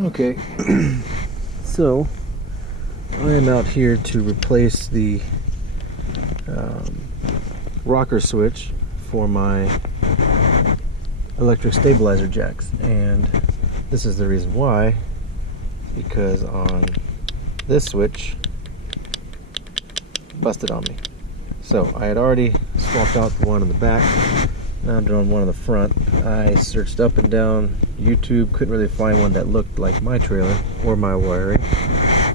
Okay, so I am out here to replace the rocker switch for my electric stabilizer jacks, and this is the reason why, because on this switch busted on me. So I had already swapped out the one in the back. Now I'm doing one in the front. I searched up and down YouTube, couldn't really find one that looked like my trailer or my wiring.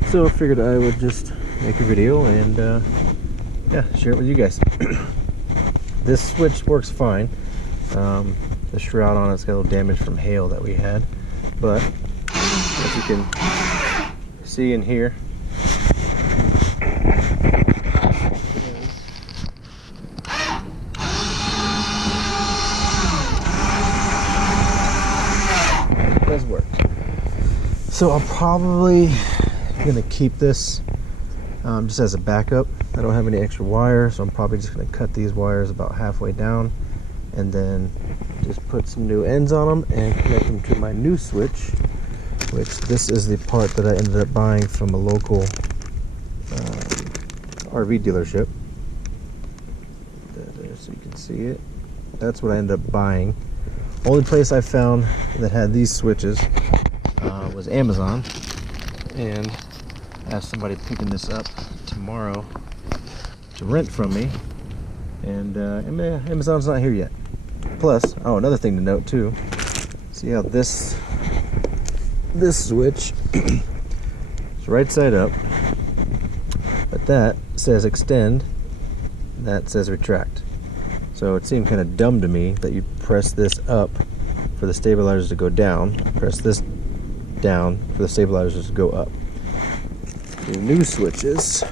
So I figured I would just make a video and yeah, share it with you guys. This switch works fine. The shroud on it's got a little damage from hail that we had, but as you can see and hear, it does work. So I'm probably gonna keep this just as a backup. I don't have any extra wire, so I'm probably just gonna cut these wires about halfway down and then just put some new ends on them and connect them to my new switch, which this is the part that I ended up buying from a local RV dealership. There, so you can see it. That's what I ended up buying. Only place I found that had these switches was Amazon, and I have somebody picking this up tomorrow to rent from me, and Amazon's not here yet. Plus, oh, another thing to note too, see how this switch is right side up, but that says extend, that says retract. So it seemed kind of dumb to me that you press this up for the stabilizers to go down, press this down for the stabilizers to go up. The new switches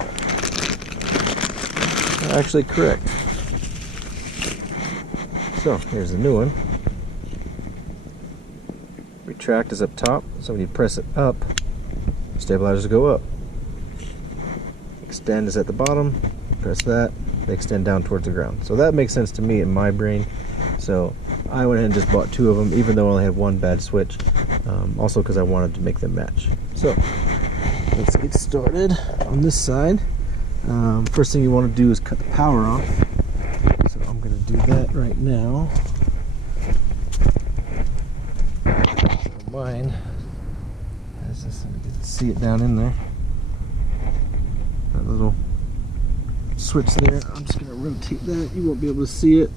are actually correct. So here's the new one. Retract is up top, so when you press it up, stabilizers go up. Extend is at the bottom, press that, they extend down towards the ground. So that makes sense to me in my brain. So I went ahead and just bought two of them, even though I only had one bad switch. Also because I wanted to make them match. So let's get started on this side. First thing you want to do is cut the power off. So I'm going to do that right now. So mine has this, you can see it down in there. That little switch there. I'm just going to rotate that. You won't be able to see it.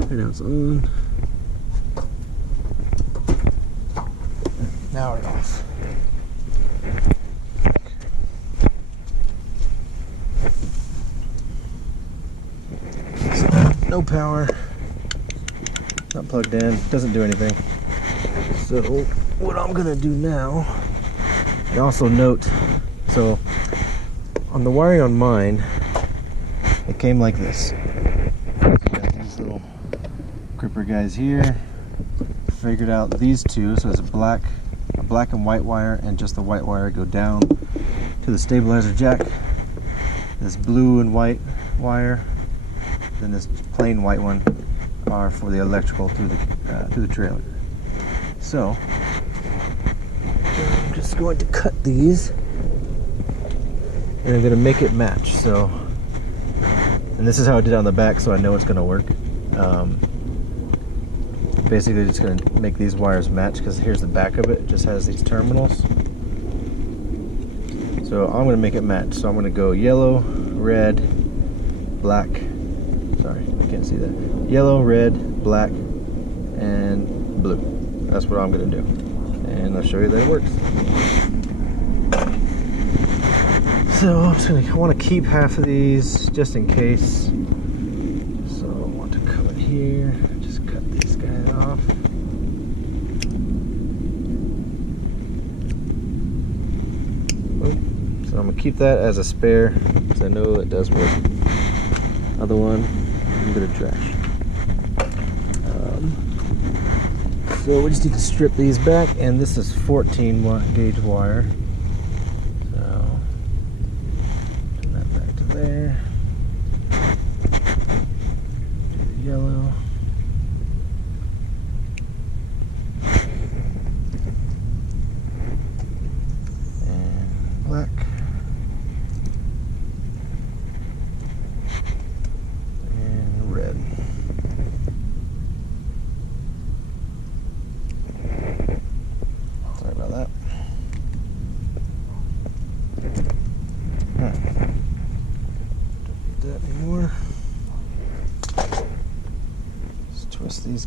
Right now it's on. Now we're off. No power, not plugged in, doesn't do anything. So what I'm gonna do now, and also note, so on the wiring on mine, it came like this. So you got these little gripper guys here. Figured out these two, so it's a black and white wire, and just the white wire go down to the stabilizer jack. This blue and white wire, then this plain white one are for the electrical to the trailer. So I'm just going to cut these, and I'm going to make it match. So, and this is how I did it on the back, so I know it's going to work. Basically just going to make these wires match, because here's the back of it. It just has these terminals. So I'm going to make it match. So I'm going to go yellow, red, black. Sorry, I can't see that. Yellow, red, black, and blue. That's what I'm going to do. And I'll show you that it works. So I'm just going to want to keep half of these just in case. So I want to come in here, just cut these guys off. So I'm going to keep that as a spare, because I know it does work. Other one, I'm going to trash. So we just need to strip these back, and this is 14 gauge wire. So turn that back to there. Do the yellow.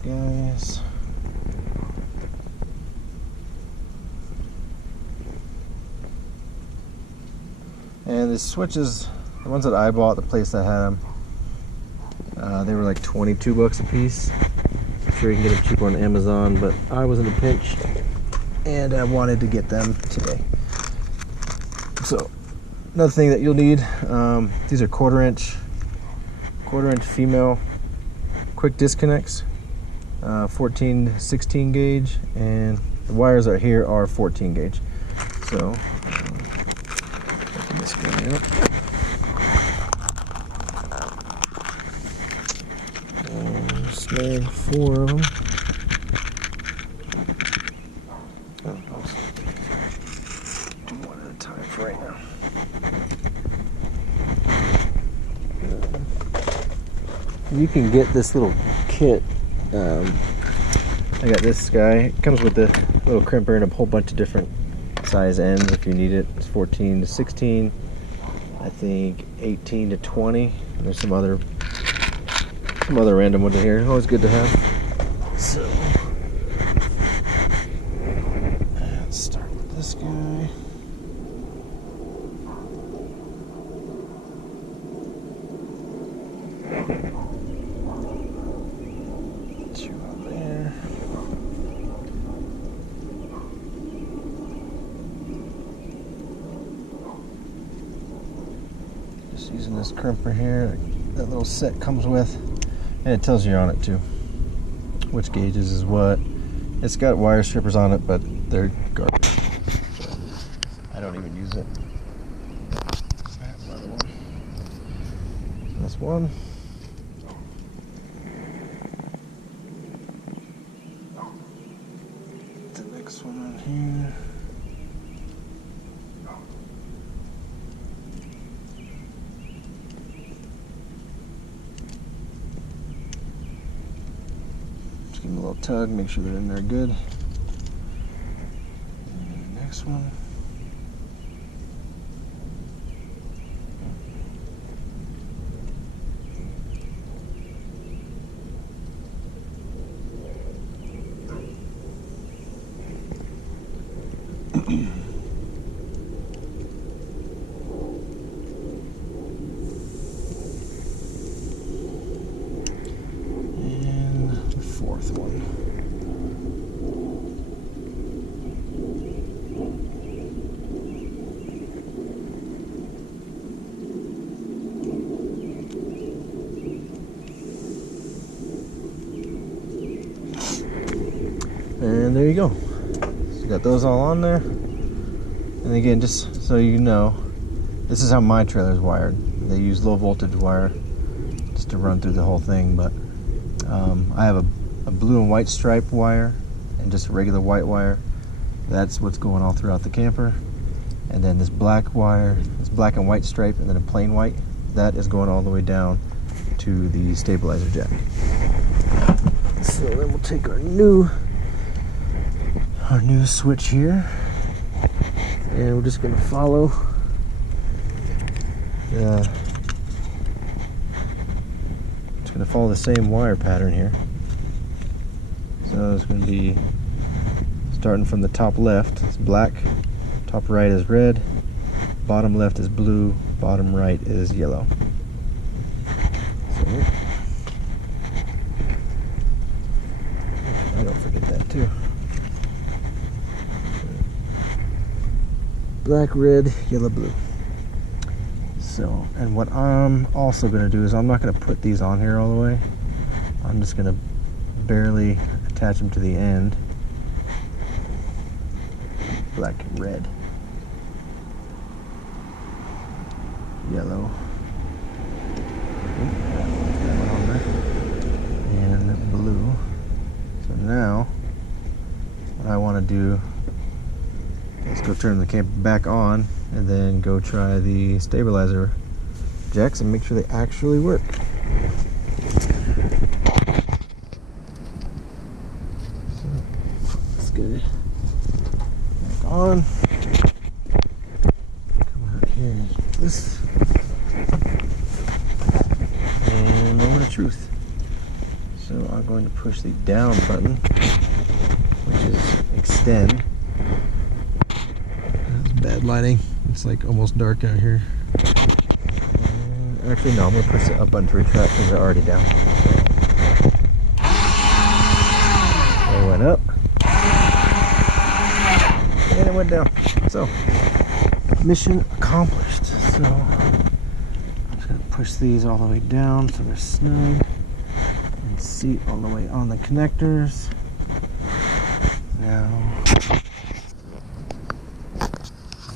guys. And the switches, the ones that I bought, the place that had them, they were like 22 bucks a piece. I'm sure you can get them cheaper on Amazon, but I was in a pinch and I wanted to get them today. So another thing that you'll need, these are quarter inch female quick disconnects, 14 16 gauge, and the wires out here are 14 gauge. So open this guy up. Snag 4 of them. Do one at a time for right now. You can get this little kit. I got this guy. It comes with the little crimper and a whole bunch of different size ends if you need it. It's 14 to 16, I think 18 to 20. There's some other random ones in here. Always good to have. So let's start with this guy. Two on there. Just using this crimper here. That little set comes with. And it tells you on it too, which gauges is what. It's got wire strippers on it, but they're garbage. So I don't even use it. I have another one. That's one. The next one on here. Give them a little tug, make sure they're in there good. And the next one. Fourth one. And there you go. So you got those all on there. And again, just so you know, this is how my trailer is wired. They use low voltage wire just to run through the whole thing, but I have a blue and white stripe wire and just a regular white wire. That's what's going all throughout the camper. And then this black wire, this black and white stripe, and then a plain white, that is going all the way down to the stabilizer jack. So then we'll take our new switch here, and we're just going to follow the same wire pattern here. So it's going to be starting from the top left, it's black, top right is red, bottom left is blue, bottom right is yellow. So, I don't forget that too. Black, red, yellow, blue. So, and what I'm also going to do is I'm not going to put these on here all the way. I'm just going to barely attach them to the end. Black and red. Yellow. And blue. So now, what I want to do is go turn the camper back on and then go try the stabilizer jacks and make sure they actually work. So, let's get it back on. Come out here and this. And moment of truth. So I'm going to push the down button, which is extend. That's bad lighting. It's like almost dark out here. Actually, no, I'm going to push the up button to retract because they're already down. They went up. And it went down. So, mission accomplished. So, I'm just going to push these all the way down so they're snug. And seat all the way on the connectors. Now,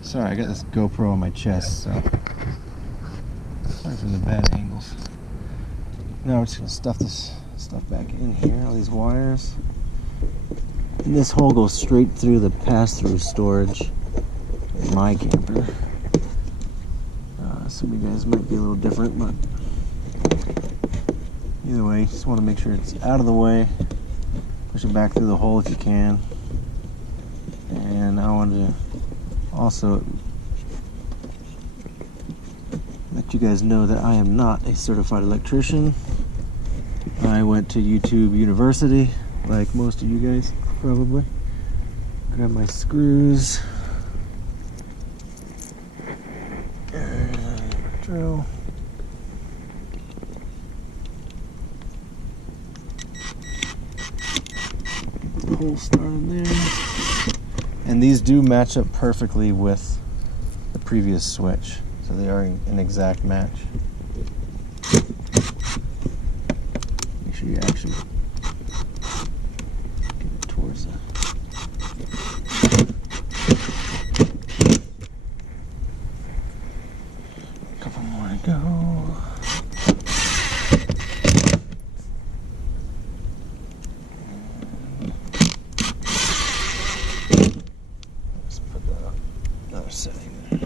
sorry, I got this GoPro on my chest, so sorry for the bad angles. Now we're just going to stuff this stuff back in here, all these wires. And this hole goes straight through the pass-through storage in my camper. Some of you guys might be a little different, but either way, just want to make sure it's out of the way. Push it back through the hole if you can. And I wanted to also let you guys know that I am not a certified electrician. I went to YouTube University, like most of you guys probably. Grab my screws. Drill. Get the hole started there. And these do match up perfectly with the previous switch, so they are an exact match. Make sure you actually get it towards the couple more to go. Let's put that on another setting there.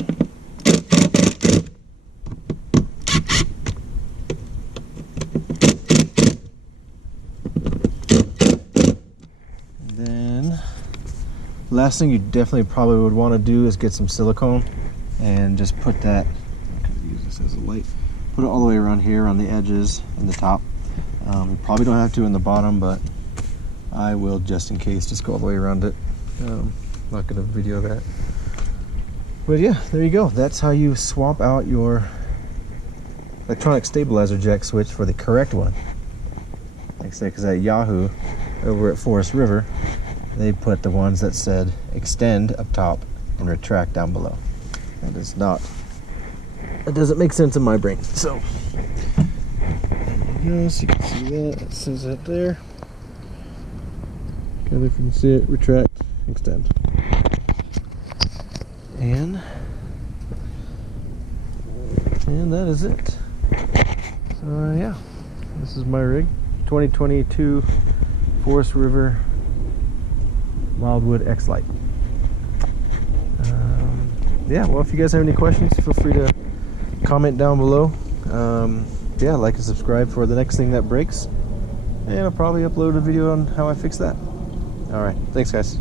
And then, last thing you definitely probably would want to do is get some silicone and just put that, I'm going to use this as a light, put it all the way around here on the edges and the top. You probably don't have to in the bottom, but I will just in case, just go all the way around it. I'm not going to video that. But yeah, there you go. That's how you swap out your electronic stabilizer jack switch for the correct one. Like I said, because at Yahoo, over at Forest River, they put the ones that said extend up top and retract down below. That is not, that doesn't make sense in my brain. So, there you go. So you can see that. It says that there. Kind of, if you can see it, retract, extend. And that is it. So yeah, this is my rig, 2022 Forest River Wildwood X-Lite. Yeah, well, if you guys have any questions, feel free to comment down below. Yeah, like and subscribe for the next thing that breaks, and I'll probably upload a video on how I fix that. All right, thanks guys.